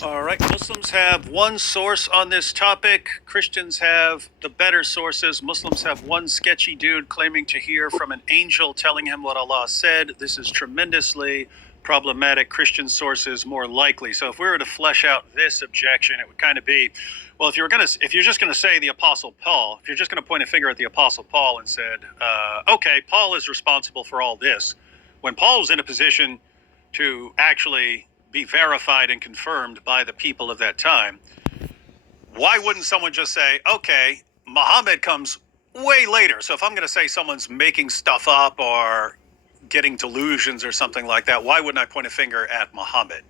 All right, Muslims have one source on this topic. Christians have the better sources. Muslims have one sketchy dude claiming to hear from an angel telling him what Allah said. This is tremendously problematic. Christian sources more likely. So if we were to flesh out this objection, it would kind of be, well, if you're just gonna say the Apostle Paul, if you're just gonna point a finger at the Apostle Paul and said, okay, Paul is responsible for all this, when Paul was in a position to actually be verified and confirmed by the people of that time, why wouldn't someone just say, okay, Muhammad comes way later. So if I'm going to say someone's making stuff up or getting delusions or something like that, why wouldn't I point a finger at Muhammad?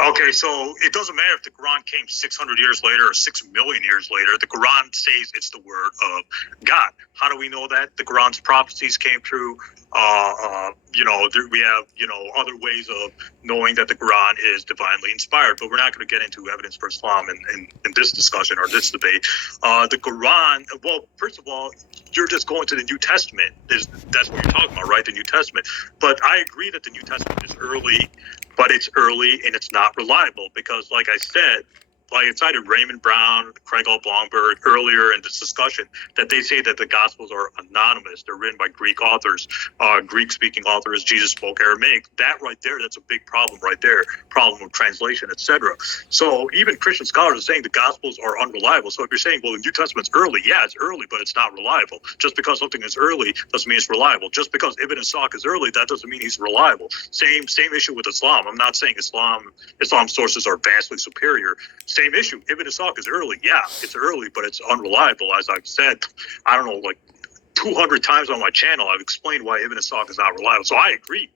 Okay, so it doesn't matter if the Quran came 600 years later or 6 million years later. The Quran says it's the word of God. How do we know that? The Quran's prophecies came true. We have, other ways of knowing that the Quran is divinely inspired, but we're not going to get into evidence for Islam in this discussion or this debate. The Quran, well, first of all, you're just going to the New Testament. That's what you're talking about, right? The New Testament. But I agree that the New Testament is early, but it's early and it's not reliable because, like I said, like I cited Raymond Brown, Craig L. Blomberg earlier in this discussion, that they say that the Gospels are anonymous. They're written by Greek authors, Greek-speaking authors. Jesus spoke Aramaic. That right there, that's a big problem right there. Problem with translation, etc. So even Christian scholars are saying the Gospels are unreliable. So if you're saying, well, the New Testament's early, yeah, it's early, but it's not reliable. Just because something is early doesn't mean it's reliable. Just because Ibn Ishaq is early, that doesn't mean he's reliable. Same issue with Islam. I'm not saying Islam sources are vastly superior. Same issue. Ibn Ishaq is early. Yeah, it's early, but it's unreliable. As I've said, I don't know, like 200 times on my channel, I've explained why Ibn Ishaq is not reliable. So I agree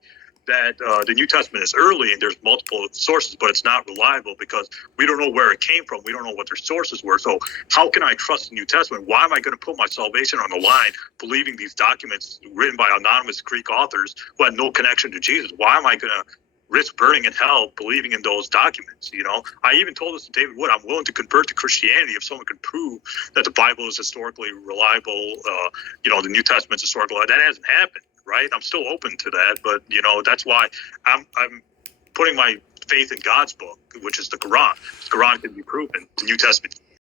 that the New Testament is early and there's multiple sources, but it's not reliable because we don't know where it came from. We don't know what their sources were. So how can I trust the New Testament? Why am I going to put my salvation on the line believing these documents written by anonymous Greek authors who had no connection to Jesus? Why am I going to risk burning in hell believing in those documents? I even told this to David Wood. I'm willing to convert to Christianity if someone can prove that the Bible is historically reliable. The New Testament's historical. That hasn't happened, right? I'm still open to that, but that's why I'm putting my faith in God's book, which is the Quran. The Quran can be proven. The New Testament